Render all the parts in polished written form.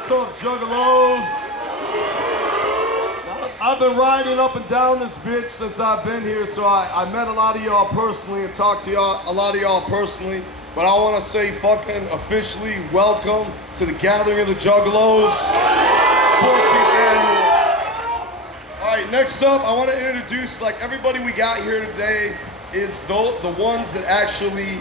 What's up, Juggalos? I've been riding up and down this bitch since I've been here, so I met a lot of y'all personally and talked to a lot of y'all personally, but I want to say fucking officially welcome to the Gathering of the Juggalos, 14th annual. All right, next up, I want to introduce, like, everybody we got here today is the ones that actually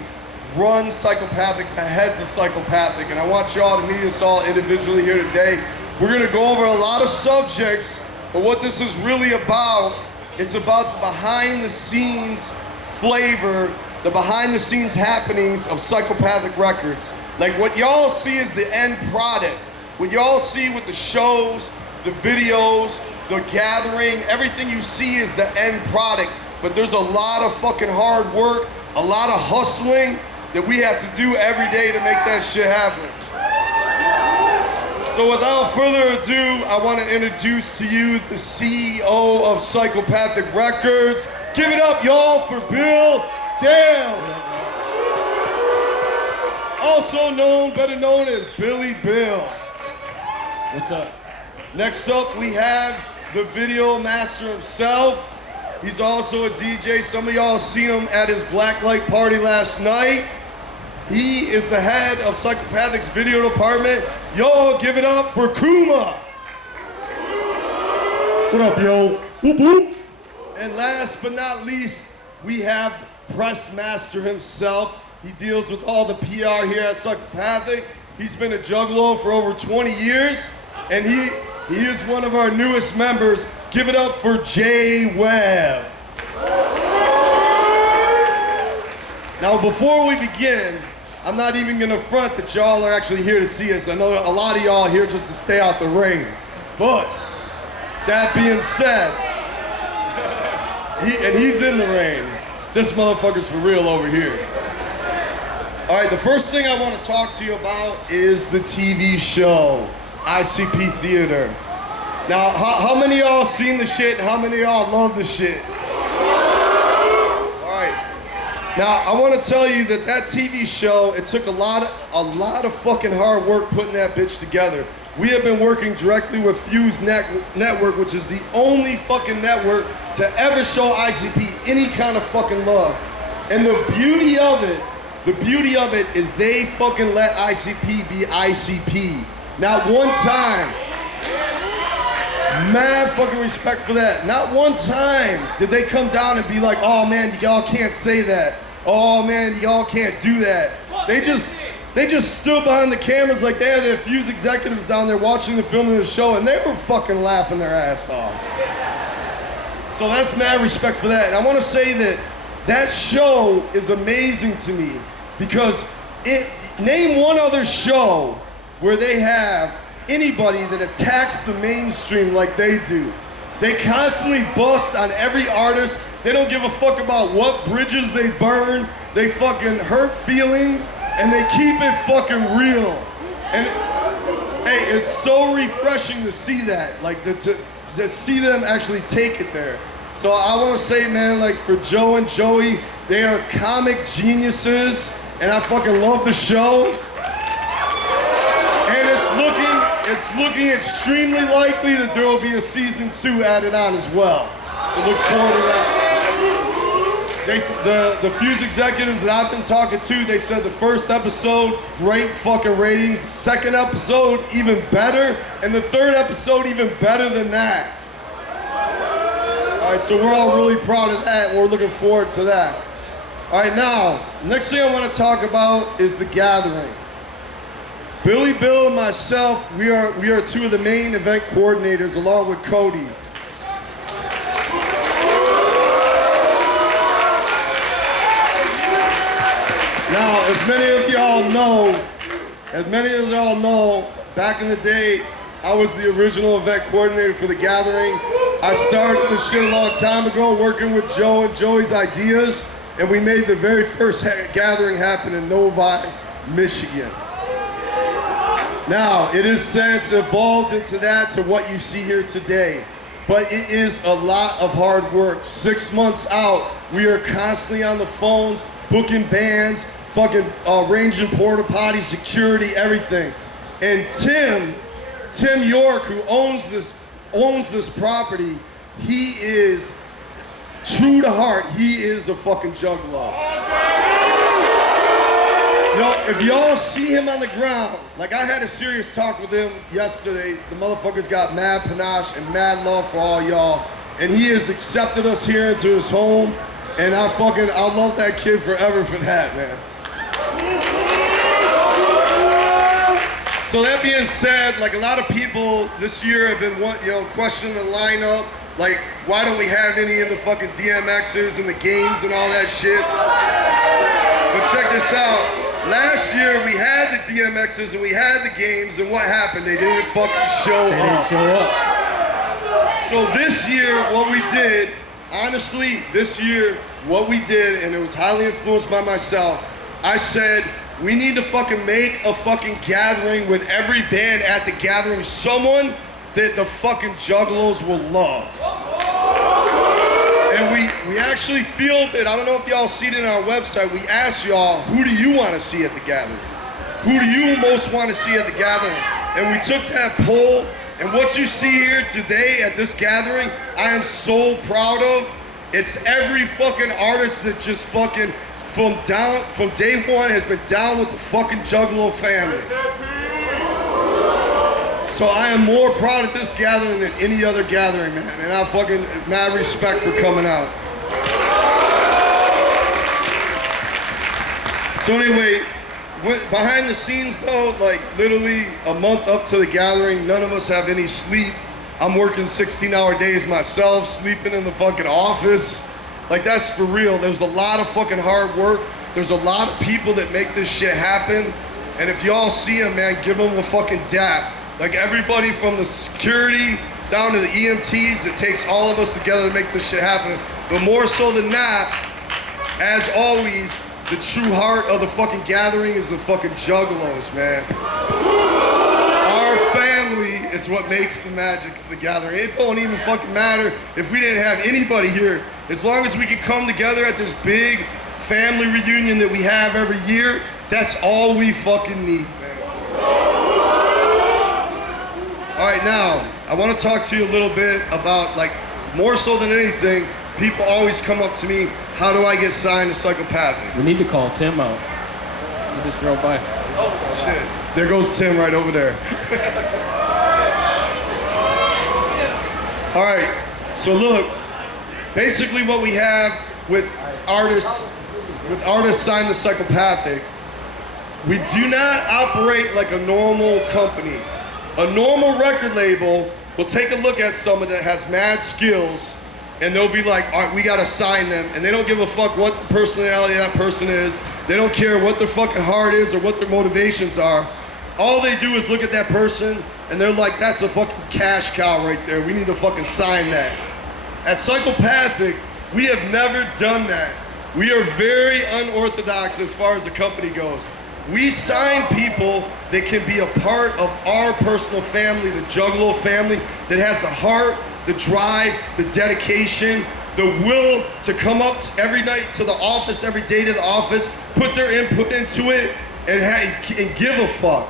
run Psychopathic, the heads of Psychopathic, and I want y'all to meet us all individually here today. We're gonna go over a lot of subjects, but what this is really about, it's about the behind the scenes flavor, the behind the scenes happenings of Psychopathic Records. Like, what y'all see is the end product. What y'all see with the shows, the videos, the gathering, everything you see is the end product, but there's a lot of fucking hard work, a lot of hustling that we have to do every day to make that shit happen. So without further ado, I want to introduce to you the CEO of Psychopathic Records. Give it up, y'all, for Bill Dale. Also better known as Billy Bill. What's up? Next up, we have the video master himself. He's also a DJ. Some of y'all seen him at his blacklight party last night. He is the head of Psychopathic's video department. Y'all give it up for Kuma. What up, yo? Whoop, whoop. And last but not least, we have press master himself. He deals with all the PR here at Psychopathic. He's been a juggalo for over 20 years, and he is one of our newest members. Give it up for Jay Webb. Now, before we begin, I'm not even gonna front that y'all are actually here to see us. I know a lot of y'all are here just to stay out the rain. But, that being said, he's in the rain. This motherfucker's for real over here. All right, the first thing I want to talk to you about is the TV show, ICP Theater. Now, how many of y'all seen the shit and how many of y'all love the shit? All right. Now, I want to tell you that TV show, it took a lot of fucking hard work putting that bitch together. We have been working directly with Fuse Network, which is the only fucking network to ever show ICP any kind of fucking love. And the beauty of it is they fucking let ICP be ICP. Not one time. Mad fucking respect for that. Not one time did they come down and be like, oh man, y'all can't say that. Oh man, y'all can't do that. They just stood behind the cameras like they had their Fuse executives down there watching the film of the show, and they were fucking laughing their ass off. So that's mad respect for that. And I want to say that show is amazing to me because name one other show where they have anybody that attacks the mainstream like they do. They constantly bust on every artist. They don't give a fuck about what bridges they burn. They fucking hurt feelings and they keep it fucking real. And hey, it's so refreshing to see that, like to see them actually take it there. So I want to say, man, like for Joe and Joey, they are comic geniuses and I fucking love the show. And it's looking extremely likely that there will be a season 2 added on as well. So look forward to that. The Fuse executives that I've been talking to, they said the first episode, great fucking ratings. The second episode, even better. And the third episode, even better than that. All right, so we're all really proud of that. And we're looking forward to that. All right, now, next thing I want to talk about is the gathering. Billy Bill and myself, we are two of the main event coordinators along with Cody. Now, as many of y'all know, back in the day, I was the original event coordinator for the gathering. I started this shit a long time ago working with Joe and Joey's ideas, and we made the very first gathering happen in Novi, Michigan. Now, it has since evolved into what you see here today. But it is a lot of hard work. 6 months out, we are constantly on the phones, booking bands, fucking arranging porta potty, security, everything. And Tim Tim York, who owns this property, he is true to heart. He is a fucking juggalo. Yo, if y'all see him on the ground, like I had a serious talk with him yesterday. The motherfucker's got mad panache and mad love for all y'all. And he has accepted us here into his home. And I love that kid forever for that, man. So that being said, like a lot of people this year have been questioning the lineup. Like, why don't we have any of the fucking DMXs and the games and all that shit? But check this out. Last year we had the DMXs and we had the games, and what happened? They didn't fucking show up. So this year, what we did, honestly, and it was highly influenced by myself, I said, we need to fucking make a fucking gathering with every band at the gathering, someone that the fucking Juggalos will love. And we actually fielded, I don't know if y'all see it in our website, we asked y'all, who do you want to see at the gathering? Who do you most want to see at the gathering? And we took that poll, and what you see here today at this gathering, I am so proud of. It's every fucking artist that just fucking, from day one, has been down with the fucking Juggalo family. So I am more proud of this gathering than any other gathering, man. And I fucking mad respect for coming out. So anyway, behind the scenes though, like literally a month up to the gathering, none of us have any sleep. I'm working 16-hour days myself, sleeping in the fucking office. Like that's for real. There's a lot of fucking hard work. There's a lot of people that make this shit happen. And if y'all see them, man, give them a fucking dap. Like everybody from the security down to the EMTs, it takes all of us together to make this shit happen. But more so than that, as always, the true heart of the fucking gathering is the fucking Juggalos, man. Our family is what makes the magic of the gathering. It don't even fucking matter if we didn't have anybody here. As long as we can come together at this big family reunion that we have every year, that's all we fucking need, man. All right, now, I want to talk to you a little bit about, like, more so than anything, people always come up to me, how do I get signed to Psychopathic? We need to call Tim out. He just drove by. Oh, shit. There goes Tim right over there. All right, so look, basically what we have with artists signed to Psychopathic, we do not operate like a normal company. A normal record label will take a look at someone that has mad skills and they'll be like, all right, we gotta sign them. And they don't give a fuck what the personality of that person is. They don't care what their fucking heart is or what their motivations are. All they do is look at that person and they're like, that's a fucking cash cow right there. We need to fucking sign that. At Psychopathic, we have never done that. We are very unorthodox as far as the company goes. We sign people that can be a part of our personal family, the Juggalo family, that has the heart, the drive, the dedication, the will to come up every night to the office, every day to the office, put their input into it, and give a fuck.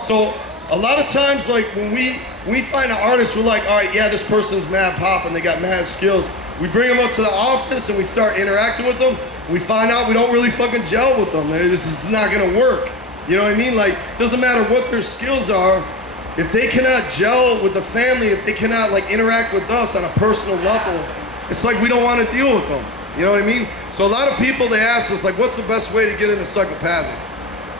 So a lot of times, like when we find an artist, we're like, all right, yeah, this person's mad pop and they got mad skills. We bring them up to the office and we start interacting with them. We find out we don't really fucking gel with them. This is not gonna work. You know what I mean? Like, doesn't matter what their skills are, if they cannot gel with the family, if they cannot like interact with us on a personal level, it's like we don't want to deal with them. You know what I mean? So a lot of people, they ask us like, what's the best way to get into Psychopathic?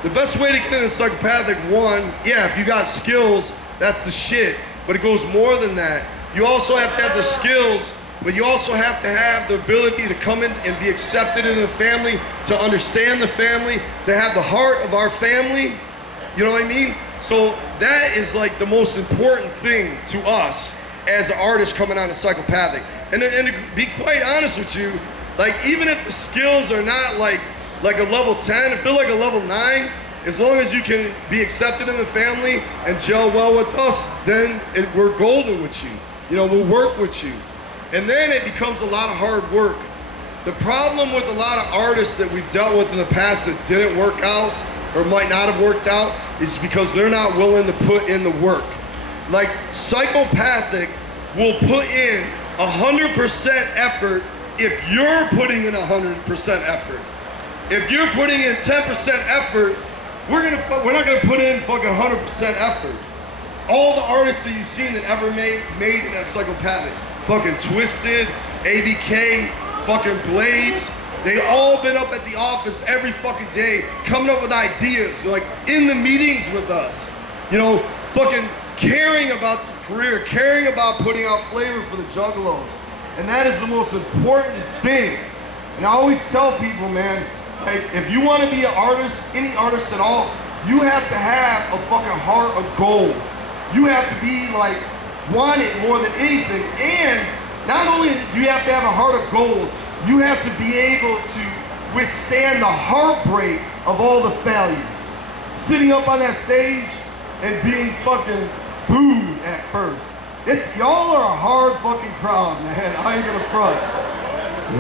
The best way to get into Psychopathic, one, yeah, if you got skills, that's the shit. But it goes more than that. You also have to have the skills, but you also have to have the ability to come in and be accepted in the family, to understand the family, to have the heart of our family. You know what I mean? So that is like the most important thing to us as an artist coming on to Psychopathic. And to be quite honest with you, like even if the skills are not like a level 10, if they're like a level 9, as long as you can be accepted in the family and gel well with us, then we're golden with you. You know, we'll work with you. And then it becomes a lot of hard work. The problem with a lot of artists that we've dealt with in the past that didn't work out or might not have worked out is because they're not willing to put in the work. Like, Psychopathic will put in 100% effort if you're putting in 100% effort. If you're putting in 10% effort, we're not gonna put in fucking 100% effort. All the artists that you've seen that ever made it at Psychopathic, fucking Twisted, ABK, fucking Blades, they all been up at the office every fucking day, coming up with ideas, like in the meetings with us, you know, fucking caring about the career, caring about putting out flavor for the Juggalos. And that is the most important thing. And I always tell people, man, like, if you want to be an artist, any artist at all, you have to have a fucking heart of gold. You have to be like, want it more than anything. And not only do you have to have a heart of gold, you have to be able to withstand the heartbreak of all the failures. Sitting up on that stage and being fucking booed at first. Y'all are a hard fucking crowd, man. I ain't gonna front.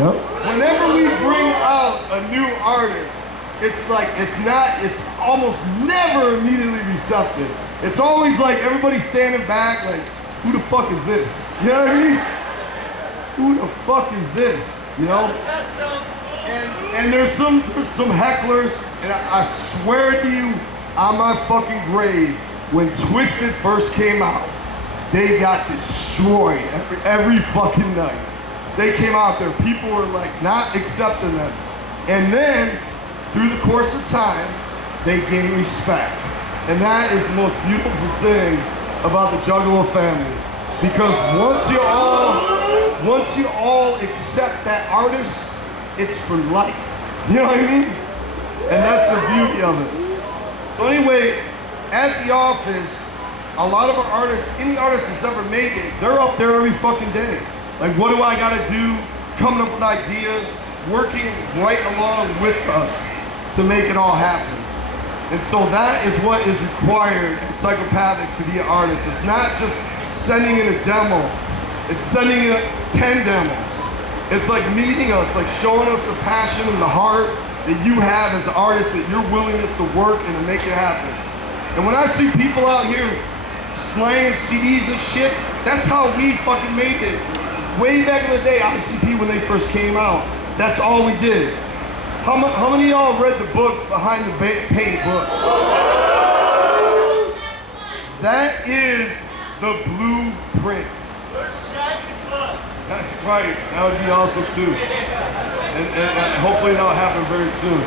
Yep. Whenever we bring out a new artist, it's almost never immediately receptive. It's always like everybody's standing back like, who the fuck is this? You know what I mean? Who the fuck is this? You know? And there's some hecklers, and I swear to you, on my fucking grave, when Twisted first came out, they got destroyed every fucking night. They came out there, people were like not accepting them. And then, through the course of time, they gained respect. And that is the most beautiful thing about the Juggalo family. Because once you all accept that artist, it's for life. You know what I mean? And that's the beauty of it. So anyway, at the office, a lot of our artists, any artist that's ever made it, they're up there every fucking day. Like, what do I gotta do? Coming up with ideas, working right along with us to make it all happen. And so that is what is required in Psychopathic to be an artist. It's not just sending in a demo, it's sending in 10 demos. It's like meeting us, like showing us the passion and the heart that you have as an artist, that your willingness to work and to make it happen. And when I see people out here slaying CDs and shit, that's how we fucking made it. Way back in the day, ICP, when they first came out, that's all we did. How many of y'all read the book Behind the Paint book? That is the blueprint. Right, that would be awesome too. And hopefully that'll happen very soon.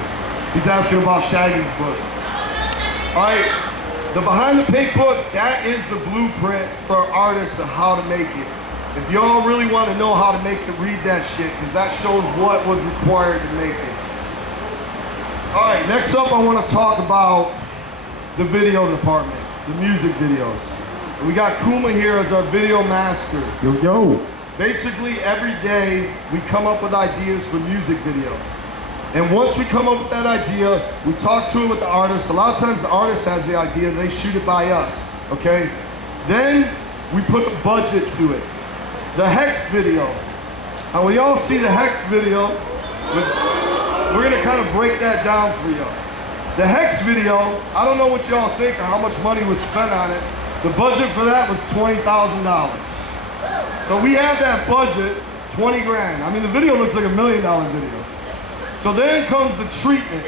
He's asking about Shaggy's book. All right, the Behind the Paint book, that is the blueprint for artists of how to make it. If y'all really want to know how to make it, read that shit, because that shows what was required to make it. All right, next up I want to talk about the video department, the music videos. And we got Kuma here as our video master. Yo. Basically, every day we come up with ideas for music videos. And once we come up with that idea, we talk to it with the artist. A lot of times the artist has the idea, they shoot it by us, okay? Then we put a budget to it. The Hex video. Now when y'all see the Hex video, we're gonna kind of break that down for y'all. The Hex video, I don't know what y'all think or how much money was spent on it. The budget for that was $20,000. So we have that budget, 20 grand. I mean, the video looks like $1 million video. So then comes the treatment.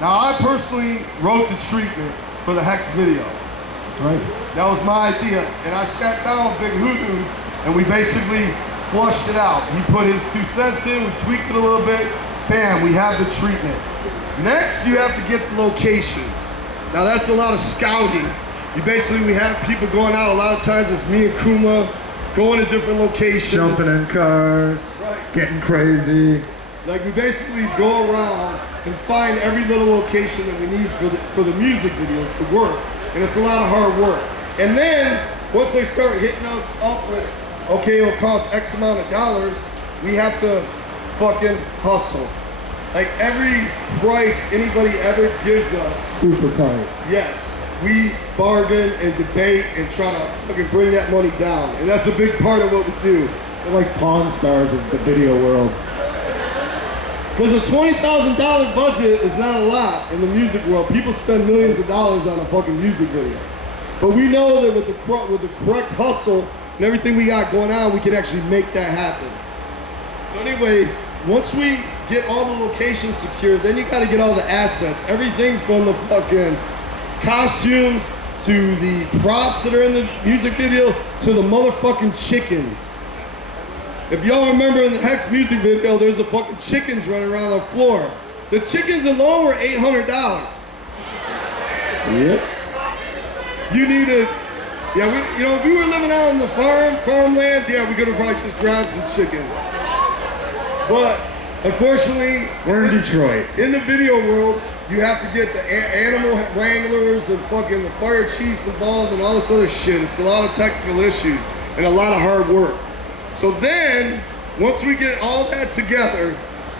Now I personally wrote the treatment for the Hex video. That's right. That was my idea. And I sat down with Big Hoodoo and we basically flushed it out. He put his 2 cents in, we tweaked it a little bit, bam, we have the treatment. Next, you have to get the locations. Now that's a lot of scouting. We have people going out, a lot of times it's me and Kuma, going to different locations. Jumping in cars, right. Getting crazy. Like we basically go around and find every little location that we need for the music videos to work. And it's a lot of hard work. And then, once they start hitting us up with, okay, it'll cost X amount of dollars, we have to fucking hustle. Like every price anybody ever gives us. Super tight. Yes. We bargain and debate and try to fucking bring that money down. And that's a big part of what we do. We're like Pawn Stars of the video world. Because a $20,000 budget is not a lot in the music world. People spend millions of dollars on a fucking music video. But we know that with the correct hustle and everything we got going on, we can actually make that happen. So anyway, once we get all the locations secured, then you gotta get all the assets. Everything from the fucking costumes to the props that are in the music video to the motherfucking chickens. If y'all remember in the Hex music video, there's a fucking chickens running around the floor. The chickens alone were $800. Yep. You needed, if we were living out in the farmlands, yeah, we could have probably just grabbed some chickens. But unfortunately, We're in Detroit. in the video world, you have to get the animal wranglers and fucking the fire chiefs involved and all this other shit. It's a lot of technical issues and a lot of hard work. So then, once we get all that together,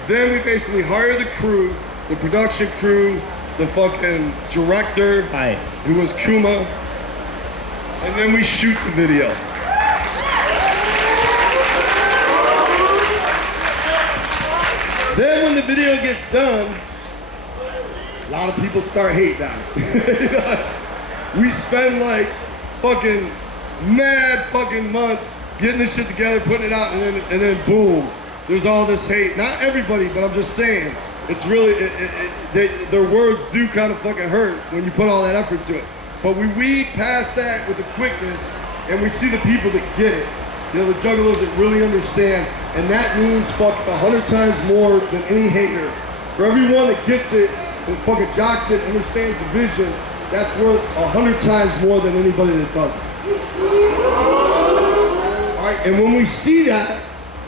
then we basically hire the crew, the production crew, the fucking director, Hi. who was Kuma, and then we shoot the video. Then when the video gets done, a lot of people start hating on it. We spend like fucking mad fucking months getting this shit together, putting it out, and then boom, there's all this hate. Not everybody, but I'm just saying, it's really, their words do kind of fucking hurt when you put all that effort to it. But we weed past that with the quickness, and we see the people that get it. The juggalos that really understand, and that means fucking 100 times more than any hater. For everyone that gets it, and fucking jocks it, understands the vision, that's worth 100 times more than anybody that doesn't. All right, and when we see that,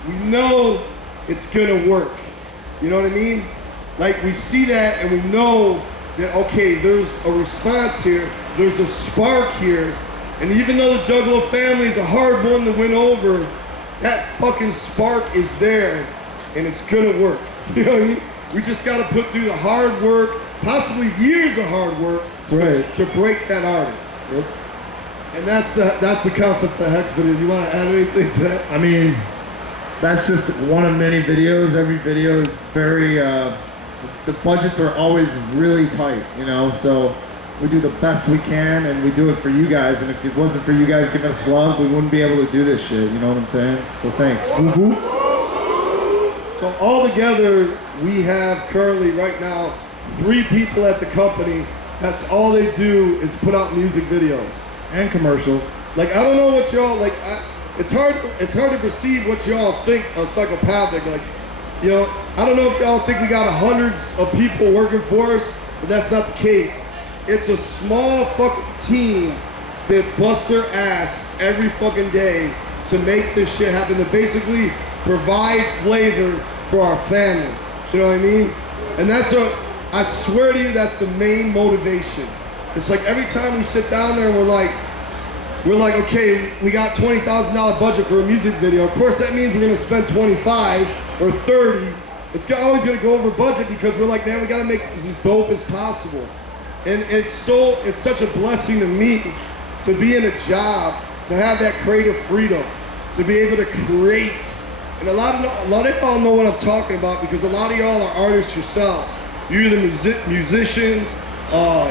we know it's gonna work. You know what I mean? Like, we see that and we know that, okay, there's a response here, there's a spark here, and even though the Juggalo family is a hard one to win over, that fucking spark is there, and it's gonna work. You know what I mean? We just gotta put through the hard work, possibly years of hard work, to break that artist. Yep. And that's the concept of the Hex video. Do you wanna add anything to that? I mean, that's just one of many videos. Every video is very, the budgets are always really tight, you know, so we do the best we can and we do it for you guys, and if it wasn't for you guys giving us love, we wouldn't be able to do this shit, you know what I'm saying? So thanks. Woo-hoo. So all together, we have currently right now 3 people at the company. That's all they do is put out music videos. And commercials. Like, I don't know what y'all, like, it's hard to perceive what y'all think of Psychopathic. Like, you know, I don't know if y'all think we got hundreds of people working for us, but that's not the case. It's a small fucking team that busts their ass every fucking day to make this shit happen, to basically provide flavor for our family. You know what I mean? And I swear to you, that's the main motivation. It's like every time we sit down there and we're like, okay, we got $20,000 budget for a music video. Of course, that means we're gonna spend 25 or 30. It's always gonna go over budget because we're like, man, we gotta make this as dope as possible. And it's such a blessing to me to be in a job, to have that creative freedom, to be able to create. And a lot of y'all know what I'm talking about because a lot of y'all are artists yourselves. You're either musicians,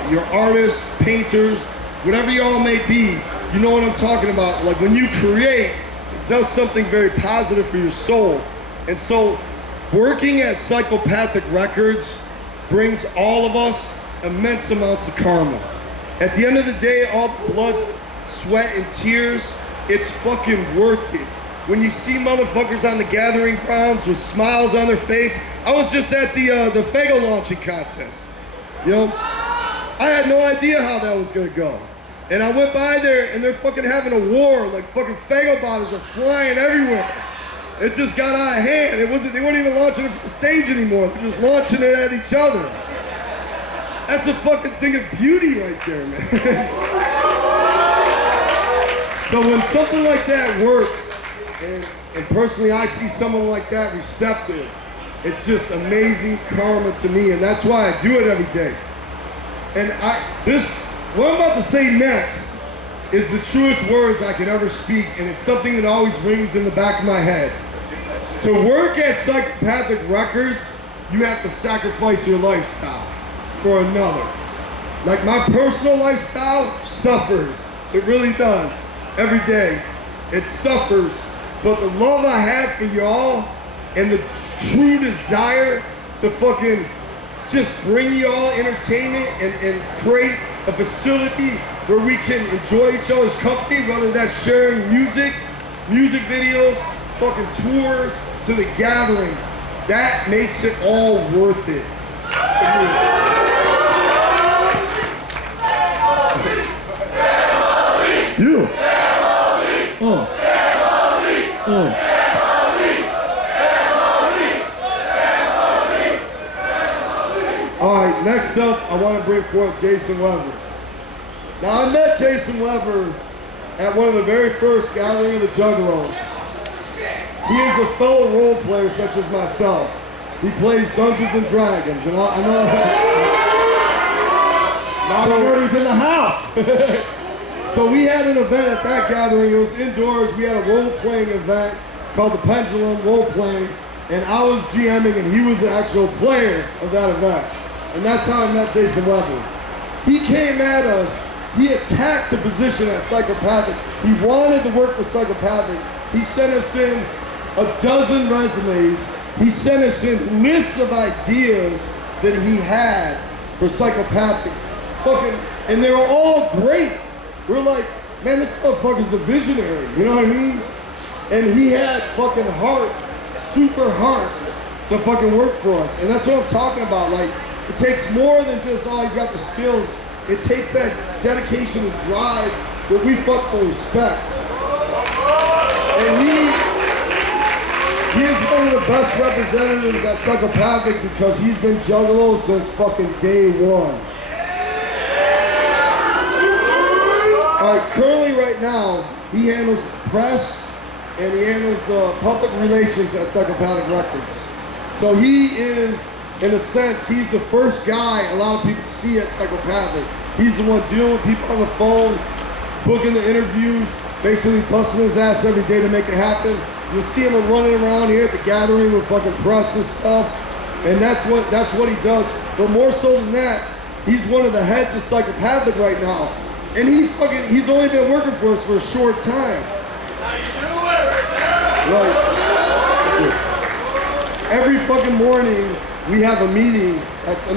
you're artists, painters, whatever y'all may be, you know what I'm talking about. Like when you create, it does something very positive for your soul. And so working at Psychopathic Records brings all of us immense amounts of karma. At the end of the day, all the blood, sweat, and tears, it's fucking worth it. When you see motherfuckers on the gathering grounds with smiles on their face, I was just at the Fago launching contest. You know, I had no idea how that was gonna go. And I went by there and they're fucking having a war, like fucking Fago bottles are flying everywhere. It just got out of hand. They weren't even launching it from the stage anymore. They're just launching it at each other. That's a fucking thing of beauty right there, man. So when something like that works, and personally I see someone like that receptive, it's just amazing karma to me, and that's why I do it every day. And what I'm about to say next is the truest words I could ever speak, and it's something that always rings in the back of my head. To work at Psychopathic Records, you have to sacrifice your lifestyle for another. Like my personal lifestyle suffers It really does. Every day. It suffers. But the love I have for y'all and the true desire to fucking just bring y'all entertainment and create a facility where we can enjoy each other's company, whether that's sharing music videos, fucking tours, to the gathering. That makes it all worth it. You. All right, next up, I want to bring forth Jason Weber. Now, I met Jason Weber at one of the very first gathering of the Juggalos. He is a fellow role player such as myself. He plays Dungeons and Dragons, and I know Now the nerdy's in the house. So we had an event at that gathering. It was indoors. We had a role-playing event called the Pendulum Role-Playing, and I was GMing, and he was the actual player of that event. And that's how I met Jason Weber. He came at us. He attacked the position at Psychopathic. He wanted to work for Psychopathic. He sent us in a dozen resumes. He sent us in lists of ideas that he had for Psychopathic. Fucking, and they were all great. We're like, man, this motherfucker's a visionary, you know what I mean? And he had fucking heart, super heart, to fucking work for us. And that's what I'm talking about. Like, it takes more than just, oh, he's got the skills. It takes that dedication and drive that we fucking respect. And he is one of the best representatives at Psychopathic because he's been Juggalo since fucking day one. All right, currently right now, he handles press and he handles public relations at Psychopathic Records. So he is, in a sense, he's the first guy a lot of people see at Psychopathic. He's the one dealing with people on the phone, booking the interviews, basically busting his ass every day to make it happen. You'll see him running around here at the gathering with fucking press and stuff. And that's what he does. But more so than that, he's one of the heads of Psychopathic right now. And he's only been working for us for a short time. Right. Every fucking morning we have a meeting.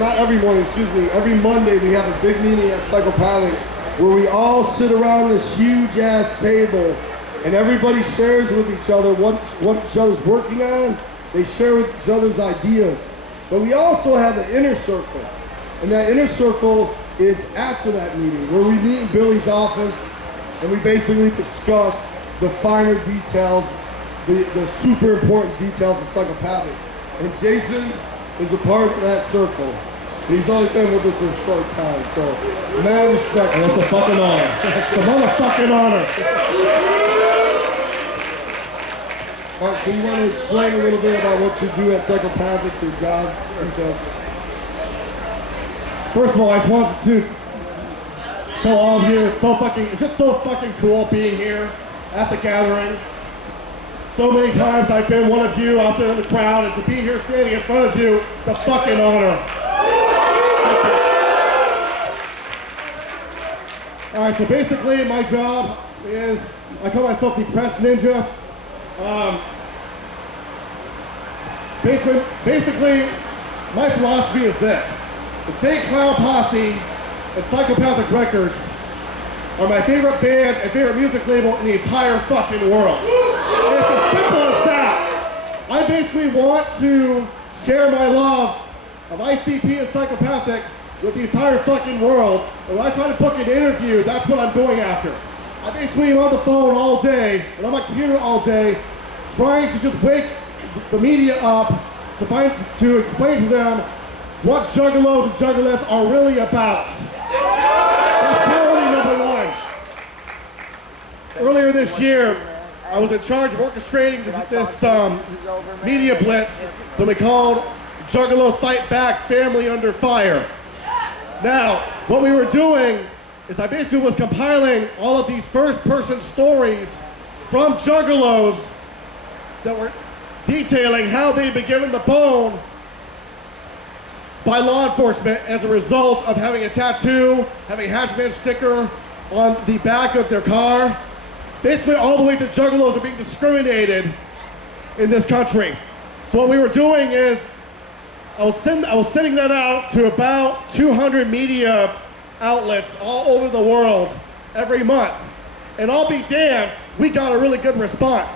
Not every morning, excuse me. Every Monday we have a big meeting at Psychopathic where we all sit around this huge ass table and everybody shares with each other what each other's working on. They share with each other's ideas. But we also have an inner circle. And that inner circle is after that meeting, where we meet in Billy's office and we basically discuss the finer details, the super important details of Psychopathic. And Jason is a part of that circle. He's only been with us a short time, so mad respect. And it's a fucking honor. It's a motherfucking honor. All right, so you want to explain a little bit about what you do at Psychopathic, your job details? First of all, I just wanted to tell all of you, it's just so fucking cool being here at the gathering. So many times I've been one of you out there in the crowd, and to be here standing in front of you, it's a fucking honor. All right, so basically my job is, I call myself the press ninja. Basically, my philosophy is this. The St. Clown Posse and Psychopathic Records are my favorite band and favorite music label in the entire fucking world. And it's as simple as that. I basically want to share my love of ICP and Psychopathic with the entire fucking world. And when I try to book an interview, that's what I'm going after. I basically am on the phone all day and on my computer all day trying to just wake the media up to explain to them what Juggalos and Juggalettes are really about. That's priority number one. Earlier this year, I was in charge of orchestrating this media blitz that we called Juggalos Fight Back, Family Under Fire. Now, what we were doing is I basically was compiling all of these first-person stories from Juggalos that were detailing how they'd been given the bone by law enforcement as a result of having a tattoo, having a Hatchman sticker, on the back of their car. Basically, all the way to juggalos are being discriminated in this country. So what we were doing is, I was sending that out to about 200 media outlets all over the world every month. And I'll be damned, we got a really good response.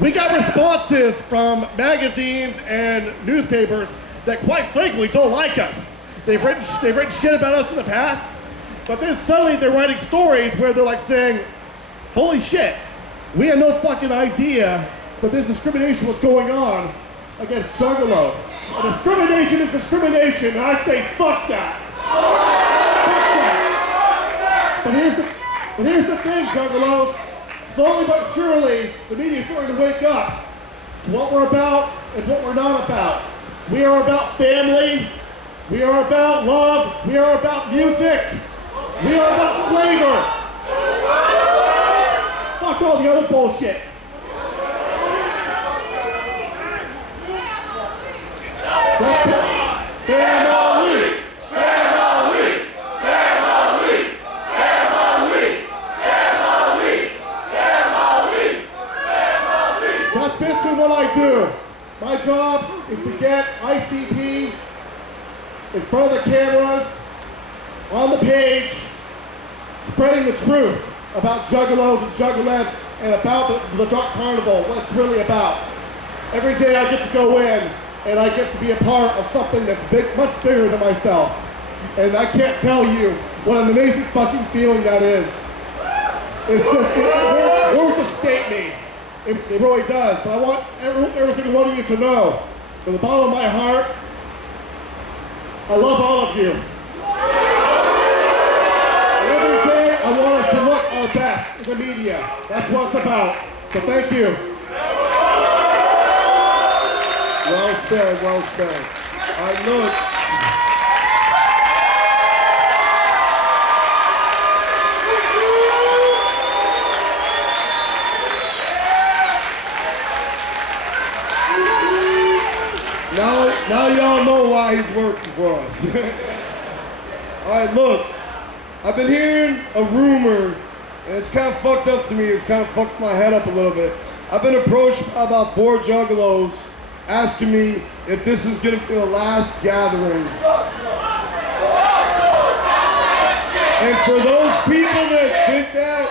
We got responses from magazines and newspapers that quite frankly don't like us. They've written shit about us in the past, but then suddenly they're writing stories where they're like saying, holy shit, we had no fucking idea that this discrimination was going on against juggalos. And discrimination is discrimination, and I say fuck that. Fuck that. But here's the thing, juggalos. Slowly but surely, the media is starting to wake up to what we're about and what we're not about. We are about family. We are about love. We are about music. We are about flavor. Fuck all the other bullshit. Family! Family! Family! Family! Family! Family! Family! So that's basically what I do. My job is to get ICP in front of the cameras, on the page, spreading the truth about juggalos and juggalettes and about the Dark Carnival, what it's really about. Every day I get to go in and I get to be a part of something that's big, much bigger than myself. And I can't tell you what an amazing fucking feeling that is. It's just, words escape me. It really does. But I want every single one of you to know, from the bottom of my heart, I love all of you. And every day I want us to look our best in the media. That's what it's about. So thank you. Well said, well said. I look. Now y'all know why he's working for us. All right, look. I've been hearing a rumor, and it's kind of fucked up to me. It's kind of fucked my head up a little bit. I've been approached by about 4 juggalos asking me if this is going to be the last gathering. And for those people that think that,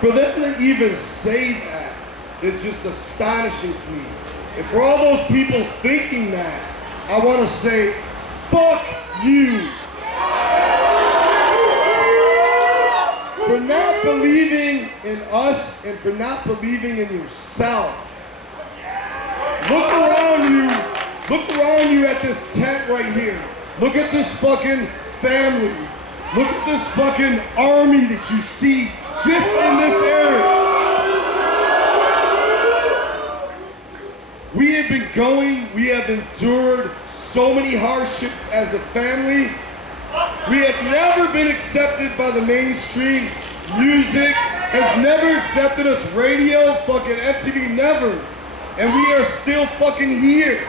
for them to even say that is just astonishing to me. And for all those people thinking that, I want to say, fuck you. For not believing in us and for not believing in yourself. Look around you at this tent right here. Look at this fucking family. Look at this fucking army that you see just in this area. We have been going, we have endured so many hardships as a family. We have never been accepted by the mainstream. Music has never accepted us. Radio, fucking MTV, never. And we are still fucking here.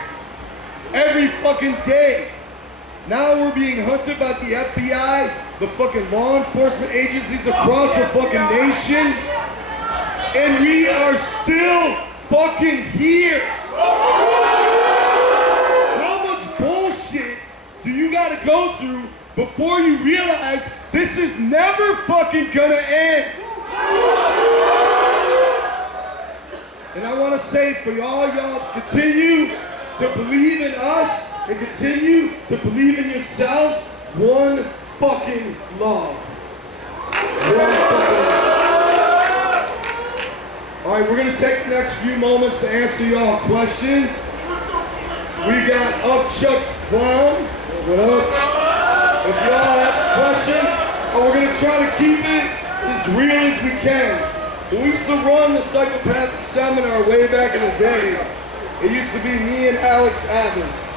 Every fucking day. Now we're being hunted by the FBI, the fucking law enforcement agencies across the fucking nation. And we are still fucking here. How much bullshit do you gotta go through before you realize this is never fucking gonna end? And I wanna say for y'all continue to believe in us and continue to believe in yourselves. One fucking love. One fucking love. All right, we're gonna take the next few moments to answer y'all questions. We got Up Chuck Clown. What up? If y'all have a question, we're gonna try to keep it as real as we can. When we used to run the Psychopathic Seiminar way back in the day, it used to be me and Alex Abbas.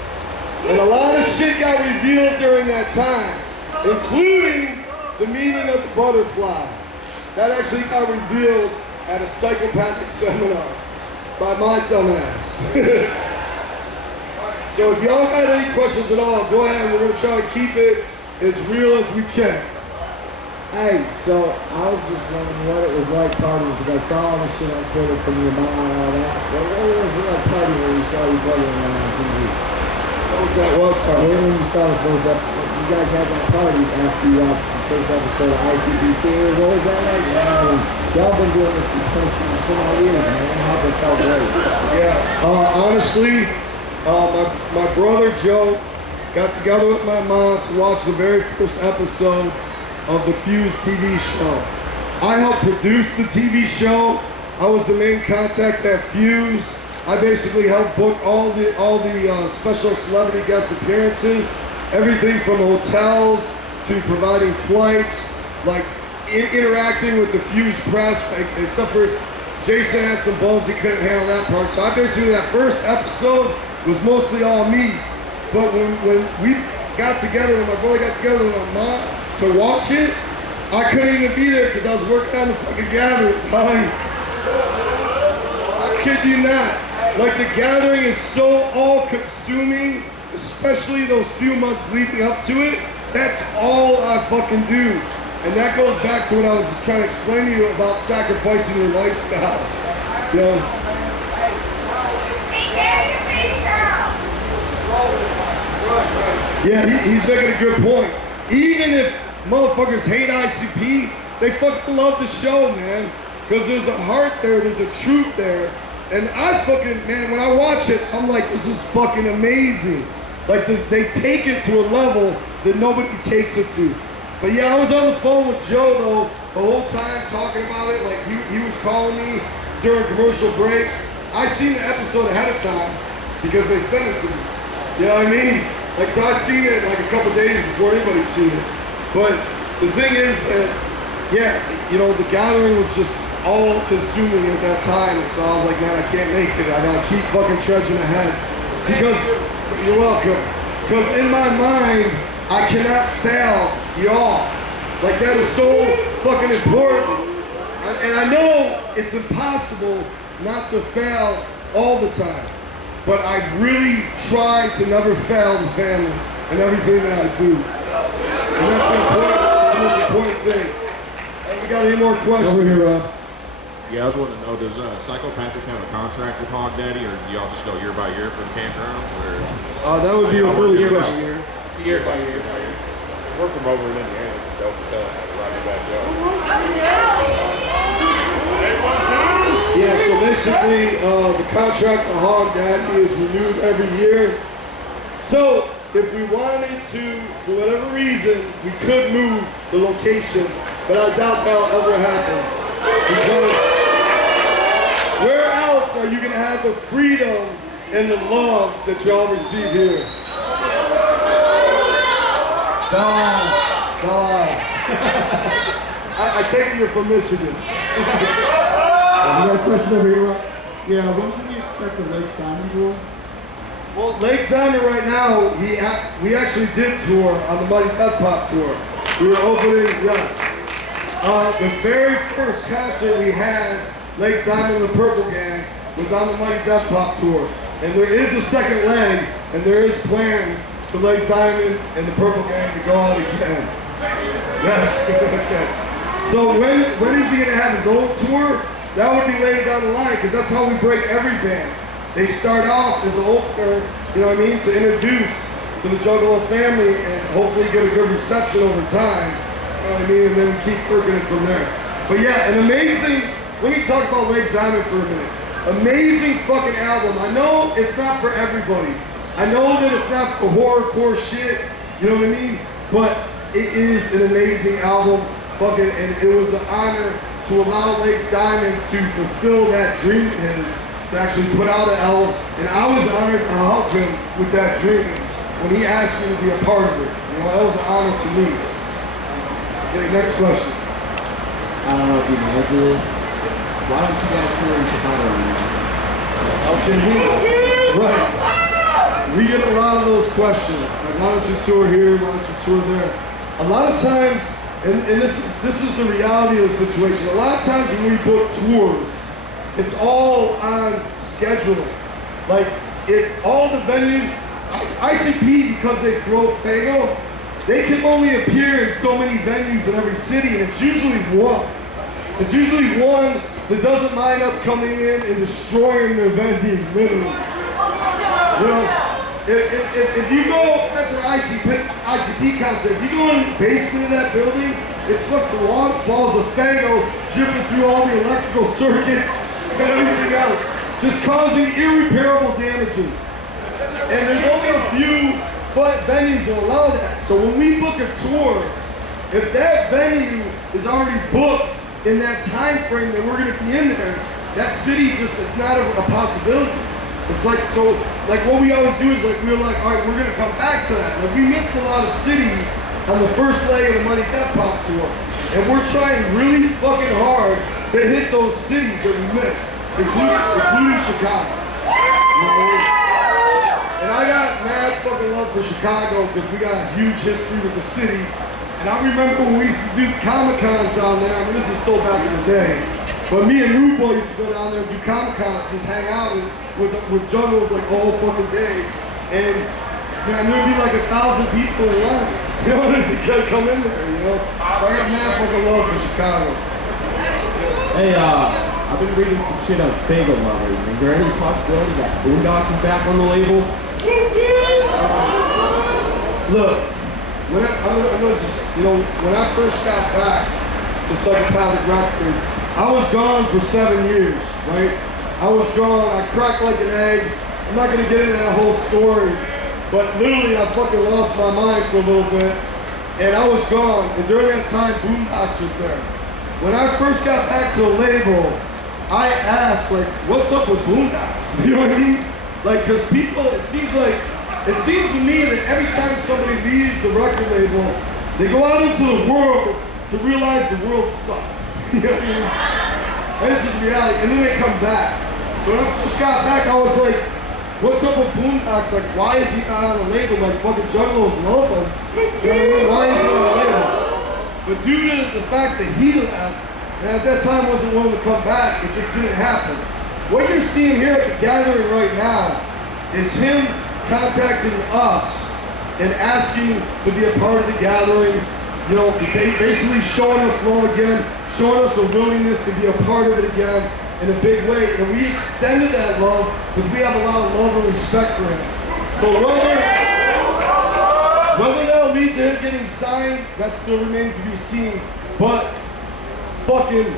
And a lot of shit got revealed during that time, including the meaning of the butterfly. That actually got revealed at a Psychopathic seminar. by my dumbass. So if y'all got any questions at all, go ahead. We're gonna try to keep it as real as we can. Hey, so I was just wondering what it was like partying, because I saw all the shit on Twitter from your mom and all that. What was it like partying when you saw your brother on TV? What was that? What? Sorry. When you saw the first episode, you guys had that party after you watched the first episode of ICBT. What was that like? Man, y'all been doing this for 25 some odd years, man. I hope it felt great. Yeah, honestly, my brother Joe got together with my mom to watch the very first episode of the Fuse TV show. I helped produce the TV show. I was the main contact at Fuse. I basically helped book all the special celebrity guest appearances, everything from hotels to providing flights, like interacting with the Fuse press, except for Jason had some bones, he couldn't handle that part. So I basically, that first episode was mostly all me. But when we got together, when my brother got together with my mom to watch it, I couldn't even be there because I was working on the fucking gathering. I kid you not. Like, the gathering is so all-consuming, especially those few months leading up to it. That's all I fucking do. And that goes back to what I was trying to explain to you about sacrificing your lifestyle. You know? Take care of your baby girl. Yeah, he's making a good point. Even if motherfuckers hate ICP, they fucking love the show, man. Because there's a heart there, there's a truth there. And I fucking, man, when I watch it, I'm like, this is fucking amazing. Like, they take it to a level that nobody takes it to. But yeah, I was on the phone with Joe, though, the whole time talking about it. Like, he was calling me during commercial breaks. I seen the episode ahead of time because they sent it to me. You know what I mean? Like, so I seen it like a couple days before anybody's seen it. But the thing is that, yeah, you know, the gathering was just all consuming at that time. And so I was like, man, I can't make it. I gotta keep fucking trudging ahead. Because, you're welcome. Because in my mind, I cannot fail y'all. Like, that is so fucking important. And I know it's impossible not to fail all the time. But I really try to never fail the family and everything that I do. And that's the most important thing. Hey, we got any more questions? Over here, Rob. Yeah, I was wanting to know, does Psychopathic have a contract with Hog Daddy, or do y'all just go year by year for the campgrounds? Or That would be a really good question. It's year by year by year. We're from over in Indiana. It's dope as hell. Right in the backyard. Yeah, so basically, the contract with Hog Daddy is renewed every year. So, if we wanted to, for whatever reason, we could move the location, but I doubt that'll ever happen. Because where else are you gonna have the freedom and the love that y'all receive here? I take it you're from Michigan. You got a question over here, Rob? Yeah, when can we expect the Lakes Diamond tour? Well, Lakes Diamond right now, we actually did tour on the Mighty Death Pop tour. We were opening, yes. The very first concert we had, Lakes Diamond and the Purple Gang, was on the Mighty Death Pop tour. And there is a second leg, and there is plans for Lakes Diamond and the Purple Gang to go out again. Yes, okay. So when is he gonna have his own tour? That would be later down the line, because that's how we break every band. They start off as an opener, you know what I mean, to introduce to the Juggalo family and hopefully get a good reception over time. You know what I mean? And then we keep working it from there. But yeah, an amazing, let me talk about Lakes Diamond for a minute. Amazing fucking album. I know it's not for everybody. I know that it's not the horrorcore shit, you know what I mean? But it is an amazing album, fucking, and it was an honor to allow Lakes Diamond to fulfill that dream of his, to actually put out an album. And I was honored to help him with that dream when he asked me to be a part of it. You know, that was an honor to me. Okay, next question. I don't know if you can answer this. Why don't you guys tour in Chicago anymore? Right. We get a lot of those questions. Like, why don't you tour here? Why don't you tour there? A lot of times, and this is the reality of the situation. A lot of times when we book tours, it's all on scheduling. Like, if all the venues, ICP, because they throw Fago, they can only appear in so many venues in every city, and it's usually one. It's usually one that doesn't mind us coming in and destroying their venue, literally. You know, if you go after ICP concert, if you go in the basement of that building, it's fucking waterfalls of Fago dripping through all the electrical circuits and everything else, just causing irreparable damages. And there's only a few venues that allow that. So when we book a tour, if that venue is already booked in that time frame that we're gonna be in there, that city just, it's not a possibility. It's like, so, like what we always do is like, we're like, all right, we're gonna come back to that. Like we missed a lot of cities on the first leg of the Money Death Pop tour. And we're trying really fucking hard to hit those cities that we missed, including Chicago. You know, and I got mad fucking love for Chicago because we got a huge history with the city. And I remember when we used to do Comic-Cons down there. I mean, this is so back in the day. But me and Rude Boy used to go down there and do Comic-Cons, just hang out with jungles like all fucking day. And man, there'd be like 1,000 people in line. You know, to come in there, you know? So I got mad fucking love for Chicago. Hey, I've been reading some shit on Fago Lovers. Is there any possibility that Boondocks is back on the label? Look, I'm gonna just, you know, when I first got back to Psychopathic Records, I was gone for 7 years, right? I was gone, I cracked like an egg. I'm not gonna get into that whole story, but literally I fucking lost my mind for a little bit, and I was gone, and during that time, Boondocks was there. When I first got back to the label, I asked, like, what's up with Boondocks? You know what I mean? Like, because people, it seems to me that every time somebody leaves the record label, they go out into the world to realize the world sucks. You know what I mean? And it's just reality, and then they come back. So when I first got back, I was like, what's up with Boondocks? Like, why is he not on the label? Like, fucking Juggalos love him. You know what I mean? Why is he on the label? But due to the fact that he left, and at that time wasn't willing to come back, it just didn't happen. What you're seeing here at the gathering right now is him contacting us and asking to be a part of the gathering, you know, basically showing us love again, showing us a willingness to be a part of it again in a big way. And we extended that love because we have a lot of love and respect for him. So whether that'll lead to him getting signed, that still remains to be seen. But fucking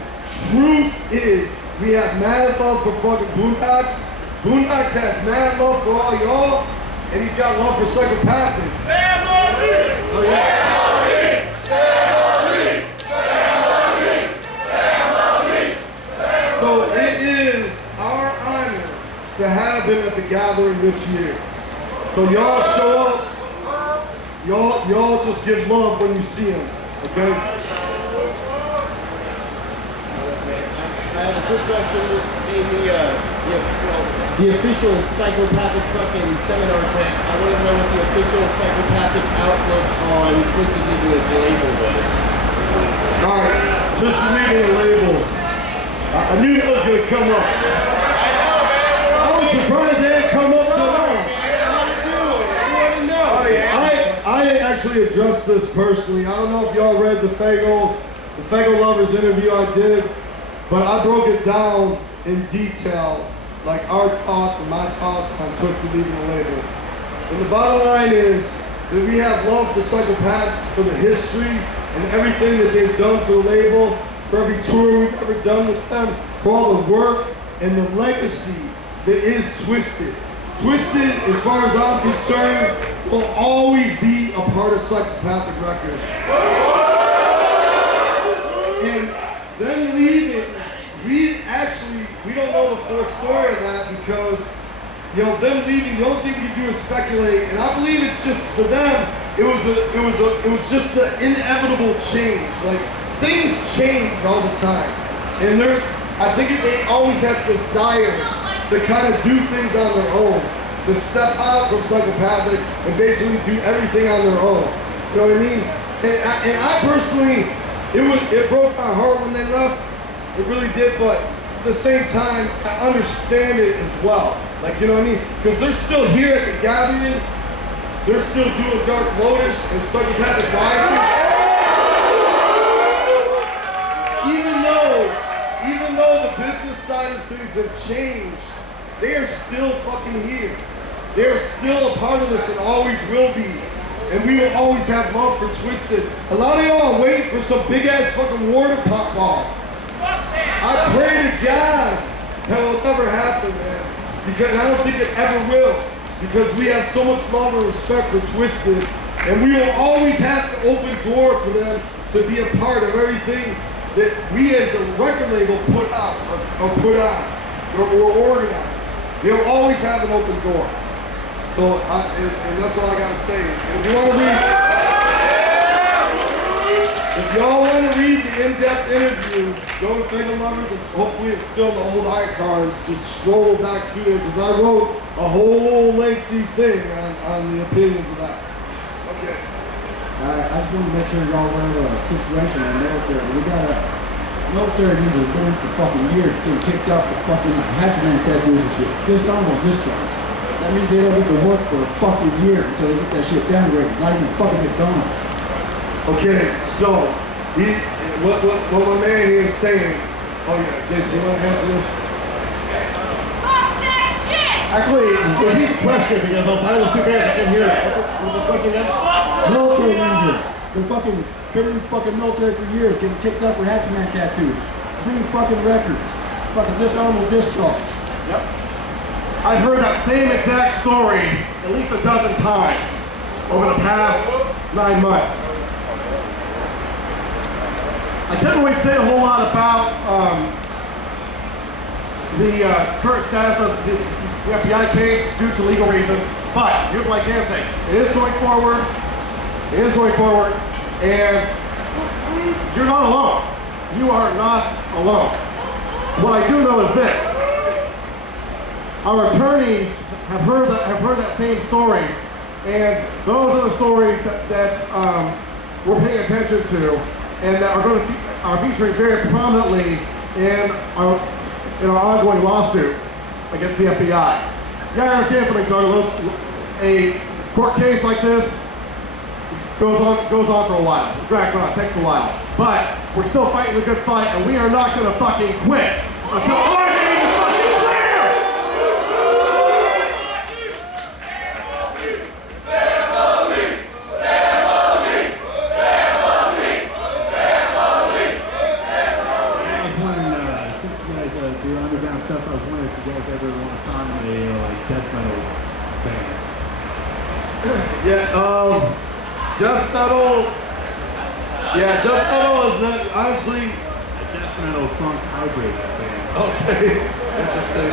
truth is, we have mad love for fucking Boondocks. Boondocks has mad love for all y'all, and he's got love for Psychopathic. Family! Oh, yeah. Family! Family! Family! So it is our honor to have him at the gathering this year. So y'all show up. Y'all just give love when you see him, okay? I have a quick question. It's in the official Psychopathic fucking seminar tag. I want to know what the official Psychopathic outlook on Twisted Legal label was. Alright, Twisted Legal label. I knew that was going to come up. I was surprised they didn't come up till now. I actually addressed this personally. I don't know if y'all read the Fago Lovers interview I did, but I broke it down in detail, like our thoughts and my thoughts on Twisted Legal label. And the bottom line is that we have love for Psychopath, for the history and everything that they've done for the label, for every tour we've ever done with them, for all the work and the legacy that is Twisted. Twisted, as far as I'm concerned, will always be a part of Psychopathic Records. And them leaving, we don't know the full story of that because, you know, them leaving, the only thing we can do is speculate. And I believe it's just, for them, it was just the inevitable change. Like, things change all the time. And I think they always have desire to kind of do things on their own, to step out from Psychopathic and basically do everything on their own. You know what I mean? And I personally, it broke my heart when they left. It really did, but at the same time, I understand it as well. Like, you know what I mean? Because they're still here at the gathering. They're still doing Dark Lotus and Psychopathic Diaries. Even though the business side of things have changed, they are still fucking here. They are still a part of this and always will be. And we will always have love for Twisted. A lot of y'all are waiting for some big ass fucking war to pop off. I pray to God that will never happen, man. Because I don't think it ever will. Because we have so much love and respect for Twisted. And we will always have an open door for them to be a part of everything that we as a record label put out or put on or organize. They'll always have an open door. So, and that's all I gotta say. And if you want to read, if y'all want to read the in-depth interview, go to Finger Lovers, and hopefully it's still in the old icons. Just scroll back through there because I wrote a whole lengthy thing on the opinions of that. Okay. I just want to make sure y'all aware of the situation in the military. We got a military ninjas going for fucking years, getting kicked out for fucking hatchman tattoos and shit. Dishonorable discharge. That means they don't get to work for a fucking year until they get that shit downgraded. Not even fucking McDonald's. Okay, so what my man here is saying. Oh yeah, JC, you want to answer this? Fuck that shit! Actually, repeat the question because I was behind those two fans. I couldn't hear it. What's the question again? Military ninjas. They're fucking been in the fucking military for years, getting kicked out for hatchman tattoos. 3 fucking records. Fucking dishonorable discharge. Yep. I've heard that same exact story at least a dozen times over the past 9 months. I can't really say a whole lot about the current status of the FBI case due to legal reasons, but here's what I can say. It is going forward. It is going forward, and you're not alone. You are not alone. What I do know is this. Our attorneys have heard that same story, and those are the stories that we're paying attention to, and that are featuring very prominently in our ongoing lawsuit against the FBI. You gotta understand something, Douglas. A court case like this goes on for a while. It drags on, it takes a while, but we're still fighting a good fight, and we are not gonna fucking quit until our name is fucking clear. Stuff. I was wondering if you guys ever want to sign a death metal band. Yeah, death metal. Yeah, death metal is not honestly. A death metal funk hybrid band. Okay, interesting.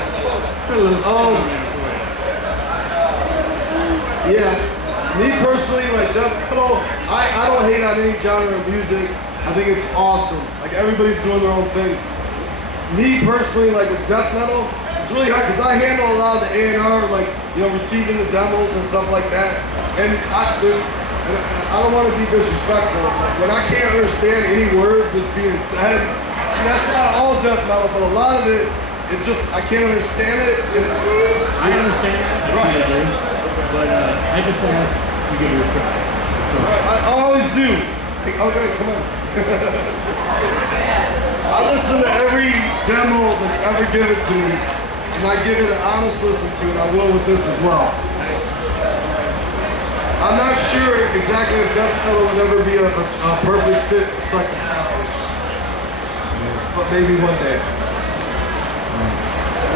Yeah, me personally, like death metal, I don't hate on any genre of music. I think it's awesome. Like everybody's doing their own thing. Me personally, like with death metal, it's really hard because I handle a lot of the A&R, like, you know, receiving the demos and stuff like that. And I don't want to be disrespectful. Like, when I can't understand any words that's being said, and that's not all death metal, but a lot of it, it's just, I can't understand it. I understand that, I do. But I just asked you give it a try. I always do. Like, okay, come on. I listen to every demo that's ever given to me, and I give it an honest listen to, and I will with this as well. I'm not sure exactly if death metal would ever be a perfect fit for Psychopathic, but maybe one day.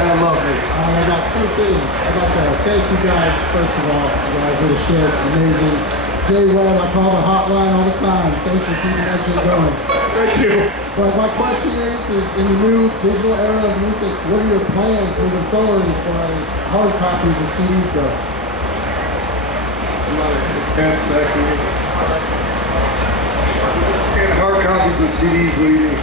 I love it. I got 2 things. I got to thank you guys, first of all. You guys are the shit, amazing. Jay Webb, I call the hotline all the time. Thanks for keeping that shit going. Thank you. But my question is in the new digital era of music, what are your plans moving forward as far as hard copies of CDs go? Scan hard copies of CDs, what do you mean?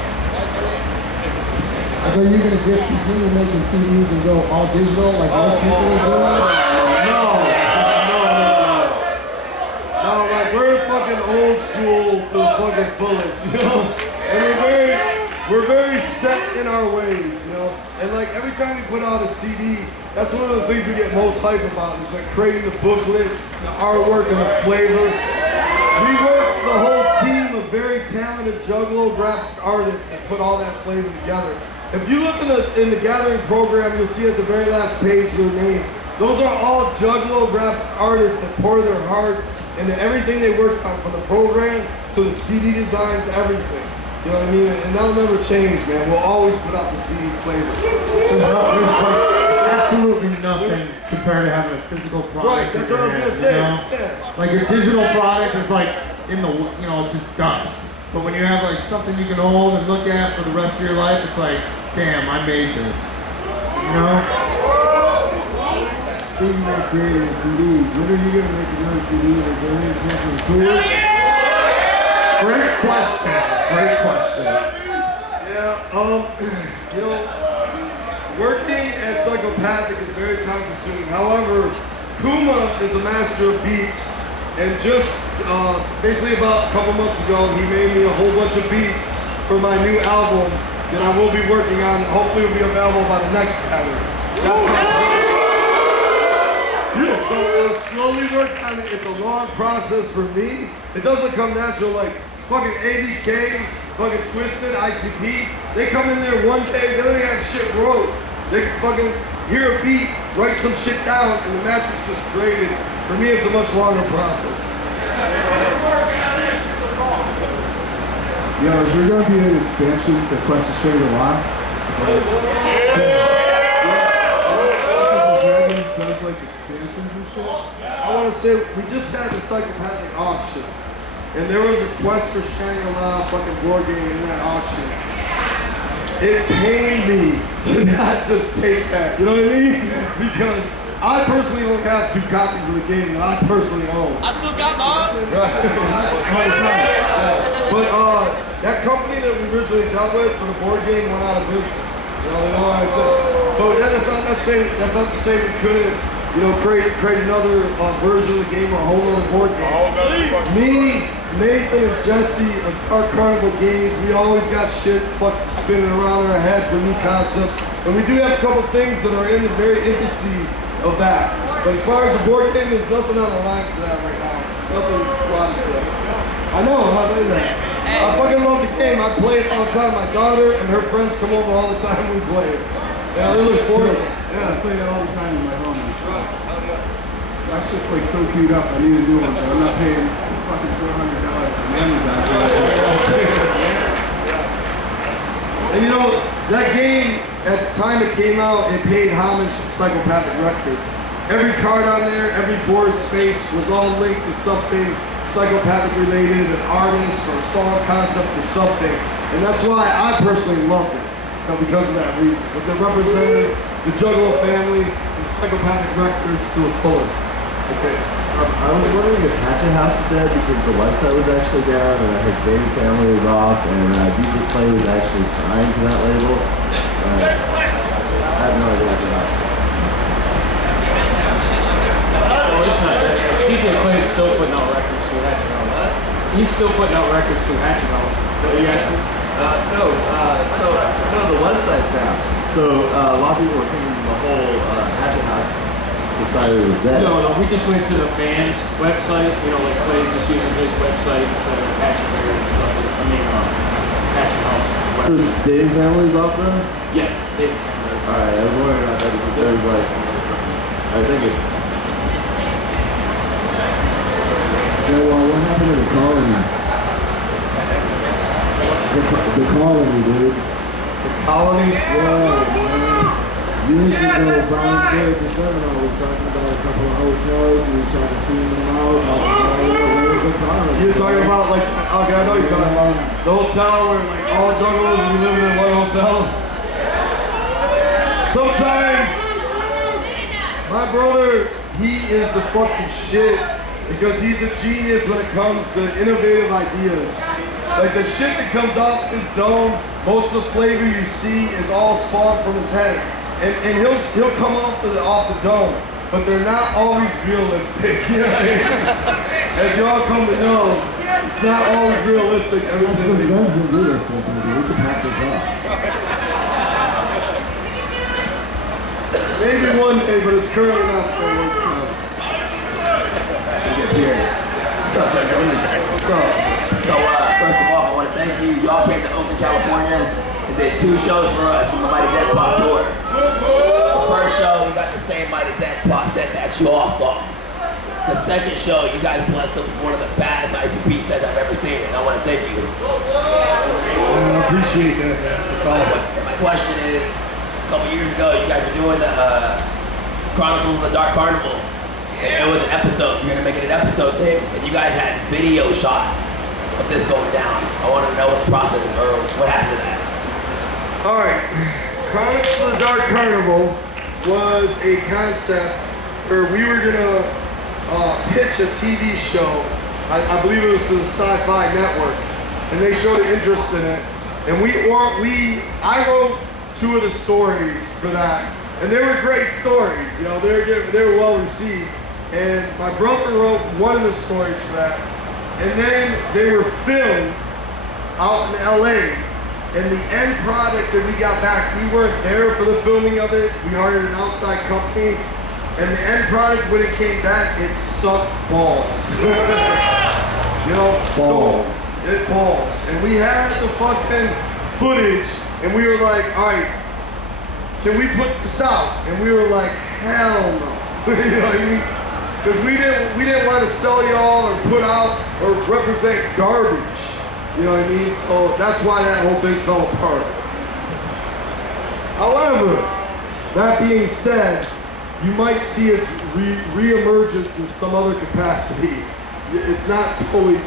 Like, are you going to discontinue making CDs and go all digital like most people are doing? No, like we're fucking old school to the fucking fullest, you know? And we're very set in our ways, you know? And like every time we put out a CD, that's one of the things we get most hype about. Is like creating the booklet, the artwork, and the flavor. We work the whole team of very talented Juggalo graphic artists that put all that flavor together. If you look in the gathering program, you'll see at the very last page their names. Those are all Juggalo graphic artists that pour their hearts into everything they work on, from the program to the CD designs, everything. You know what I mean? And that'll never change, man. We'll always put out the CD flavor. There's like absolutely nothing compared to having a physical product. Right, that's what I was gonna say. You know? Yeah. Like your digital product is like in the, you know, it's just dust. But when you have like something you can hold and look at for the rest of your life, it's like, damn, I made this. You know? Speaking of creating a CD, when are you gonna make another CD? Is there any chance of a tour? Great question. Great question. Yeah, you know, working at Psychopathic is very time consuming. However, Kuma is a master of beats, and just basically about a couple months ago, he made me a whole bunch of beats for my new album that I will be working on. Hopefully it will be available by the next gathering. That's my plan. So I'll slowly work on it. It's a long process for me. It doesn't come natural. Like fucking ABK, fucking Twisted, ICP, they come in there one day, they don't even have shit wrote. They can fucking hear a beat, write some shit down, and the magic's just created. For me, it's a much longer process. Yo, is there gonna be an expansion to Quest of Sugar Lock? Does like expansions and shit? I want to say, we just had the Psychopathic auction, and there was a Quest for Shangri-La fucking board game in that auction. It pained me to not just take that, you know what I mean? Because I personally only have 2 copies of the game that I personally own. I still got mine. But that company that we originally dealt with for the board game went out of business. You know, it's just, but that's not to say we couldn't, you know, create another version of the game or a whole other board game. Me, Nathan, and Jesse of our Carnival Games, we always got shit fucking spinning around in our head for new concepts. And we do have a couple things that are in the very infancy of that. But as far as the board game, there's nothing on the line for that right now. Nothing slotted for that. I know, how about that? I fucking love the game. I play it all the time. My daughter and her friends come over all the time and we play it. Yeah, I look forward to it. Yeah, I play it all the time in my home. That shit's like so queued up. I need a new one, but I'm not paying fucking $400 on Amazon. And you know, that game, at the time it came out, it paid homage to Psychopathic Records. Every card on there, every board space was all linked to something Psychopathic related, an artist or a song concept or something. And that's why I personally loved it, you know, because of that reason. Because it represented the Juggalo family and Psychopathic Records to the fullest. Okay. I was wondering if Hatchet House is dead because the website was actually down and I heard Baby Family was off and DJ Play was actually signed to that label. I have no idea what's going on. Oh, it's not dead. DJ Play is still putting out records through Hatchet House. He's still putting out records through Hatchet House. What are you asking? No, the website's down. So a lot of people were thinking the whole Hatchet House society was dead. No, we just went to the band's website. You know, like Clay's just using his website instead of Hatchet Bear and stuff. I mean, Hatchet House. So Dave Family's off then? Yes, Dave Family. Alright, I was wondering about that because there was like some, I think it's So what happened to the colony? The colony, dude. the colony. Yeah, man. Years ago, volunteer at the seminar was talking about a couple of hotels. He was trying to feed them out. Where's the colony? You're talking about like, okay, I know you're talking about the hotel where like all juggalos will be living in one hotel. Sometimes my brother, he is the fucking shit because he's a genius when it comes to innovative ideas. Like the shit that comes off his dome, most of the flavor you see is all spawned from his head. And he'll come off the dome, but they're not always realistic. You know what I mean? As you all come to know, it's not always realistic. That's the friends and realistic, baby. We can pack this up. Maybe one day, but it's currently not. What's up? So, first of all, I want to thank you. Y'all came to Oakland, California and did 2 shows for us in the Mighty Dead Pop tour. The first show, we got the same Mighty Dead Pop set that you all saw. The second show, you guys blessed us with one of the baddest ICP sets I've ever seen, and I want to thank you. I appreciate that, man. It's awesome. And my question is, a couple years ago, you guys were doing the Chronicles of the Dark Carnival. And it was an episode. You're gonna make it an episode thing, and you guys had video shots of this going down. I want to know what the process is, or what happened to that. All right, Chronicles of the Dark Carnival was a concept where we were gonna pitch a TV show. I believe it was to the Sci-Fi Network, and they showed an interest in it. And I wrote 2 of the stories for that, and they were great stories. You know, they were well received. And my brother wrote one of the stories for that, and then they were filmed out in LA. And the end product that we got back, we weren't there for the filming of it. We hired an outside company. And the end product, when it came back, it sucked balls. You know? Balls. So, it balls. And we had the fucking footage, and we were like, all right, can we put this out? And we were like, hell no. You know what I mean? Because we didn't want to sell y'all or put out or represent garbage. You know what I mean? So that's why that whole thing fell apart. However, that being said, you might see its re-emergence in some other capacity. It's not totally